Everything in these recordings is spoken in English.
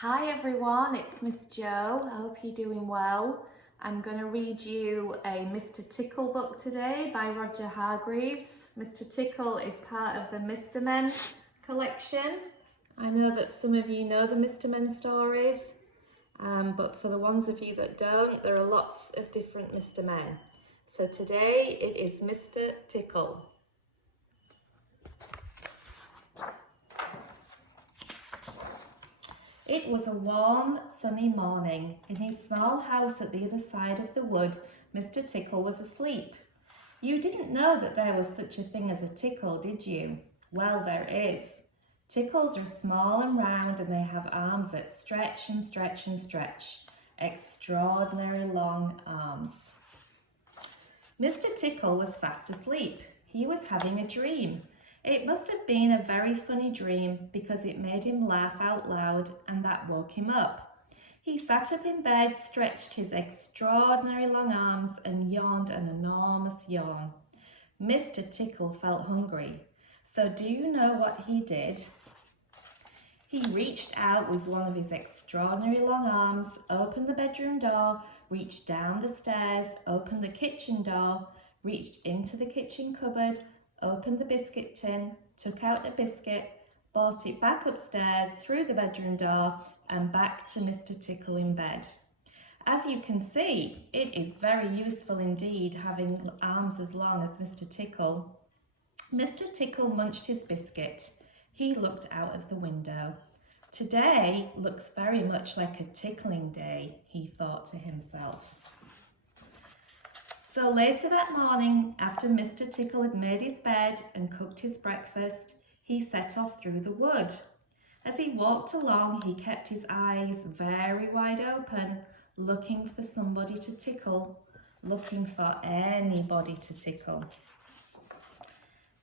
Hi everyone, it's Miss Jo. I hope you're doing well. I'm going to read you a Mr. Tickle book today by Roger Hargreaves. Mr. Tickle is part of the Mr. Men collection. I know that some of you know the Mr. Men stories, but for the ones of you that don't, there are lots of different Mr. Men. So today it is Mr. Tickle. It was a warm, sunny morning. In his small house at the other side of the wood, Mr. Tickle was asleep. You didn't know that there was such a thing as a tickle, did you? Well, there is. Tickles are small and round and they have arms that stretch and stretch and stretch. Extraordinary long arms. Mr. Tickle was fast asleep. He was having a dream. It must have been a very funny dream because it made him laugh out loud and that woke him up. He sat up in bed, stretched his extraordinary long arms and yawned an enormous yawn. Mr. Tickle felt hungry. So do you know what he did? He reached out with one of his extraordinary long arms, opened the bedroom door, reached down the stairs, opened the kitchen door, reached into the kitchen cupboard, opened the biscuit tin, took out the biscuit, brought it back upstairs through the bedroom door and back to Mr. Tickle in bed. As you can see, it is very useful indeed having arms as long as Mr. Tickle. Mr. Tickle munched his biscuit. He looked out of the window. Today looks very much like a tickling day, he thought to himself. So later that morning, after Mr. Tickle had made his bed and cooked his breakfast, he set off through the wood. As he walked along, he kept his eyes very wide open, looking for somebody to tickle, looking for anybody to tickle.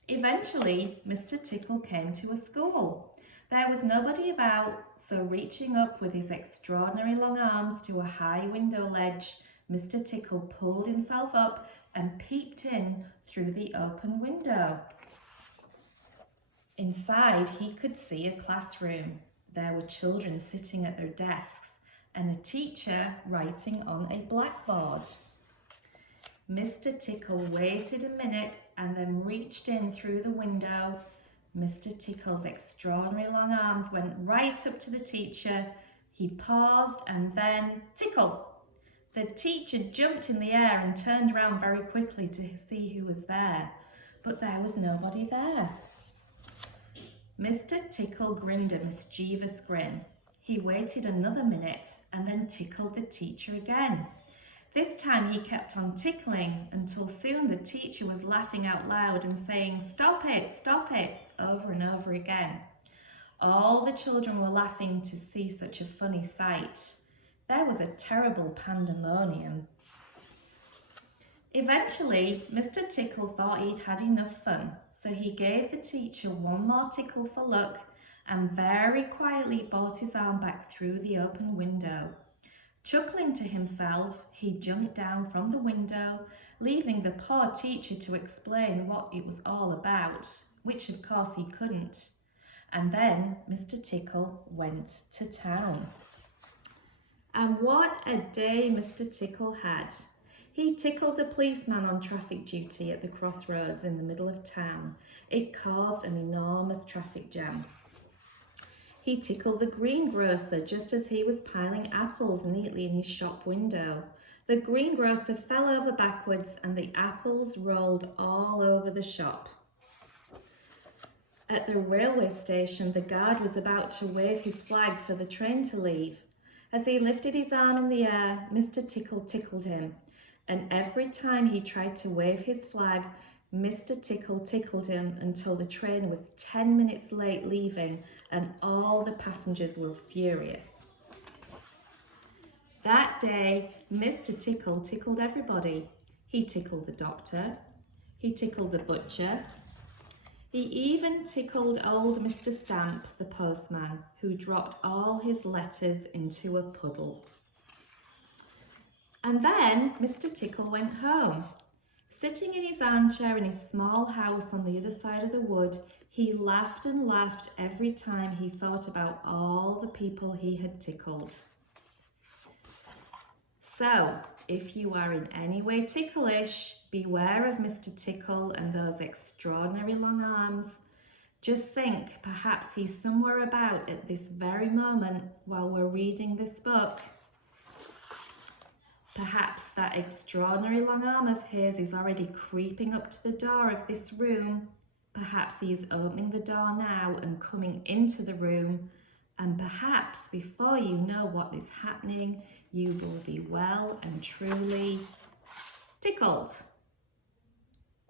Eventually, Mr. Tickle came to a school. There was nobody about, so reaching up with his extraordinary long arms to a high window ledge, Mr. Tickle pulled himself up and peeped in through the open window. Inside, he could see a classroom. There were children sitting at their desks and a teacher writing on a blackboard. Mr. Tickle waited a minute and then reached in through the window. Mr. Tickle's extraordinary long arms went right up to the teacher. He paused and then tickle. The teacher jumped in the air and turned round very quickly to see who was there, but there was nobody there. Mr. Tickle grinned a mischievous grin. He waited another minute and then tickled the teacher again. This time he kept on tickling until soon the teacher was laughing out loud and saying, stop it, over and over again. All the children were laughing to see such a funny sight. There was a terrible pandemonium. Eventually, Mr. Tickle thought he'd had enough fun, so he gave the teacher one more tickle for luck and very quietly brought his arm back through the open window. Chuckling to himself, he jumped down from the window, leaving the poor teacher to explain what it was all about, which of course he couldn't. And then Mr. Tickle went to town. And what a day Mr. Tickle had. He tickled the policeman on traffic duty at the crossroads in the middle of town. It caused an enormous traffic jam. He tickled the greengrocer just as he was piling apples neatly in his shop window. The greengrocer fell over backwards and the apples rolled all over the shop. At the railway station, the guard was about to wave his flag for the train to leave. As he lifted his arm in the air, Mr. Tickle tickled him. And every time he tried to wave his flag, Mr. Tickle tickled him until the train was 10 minutes late leaving and all the passengers were furious. That day, Mr. Tickle tickled everybody. He tickled the doctor, he tickled the butcher, he even tickled old Mr. Stamp, the postman, who dropped all his letters into a puddle. And then Mr. Tickle went home. Sitting in his armchair in his small house on the other side of the wood, He laughed and laughed every time he thought about all the people he had tickled. So, if you are in any way ticklish, beware of Mr. Tickle and those extraordinary long arms. Just think, perhaps he's somewhere about at this very moment while we're reading this book. Perhaps that extraordinary long arm of his is already creeping up to the door of this room. Perhaps he is opening the door now and coming into the room. And perhaps before you know what is happening, you will be well and truly tickled.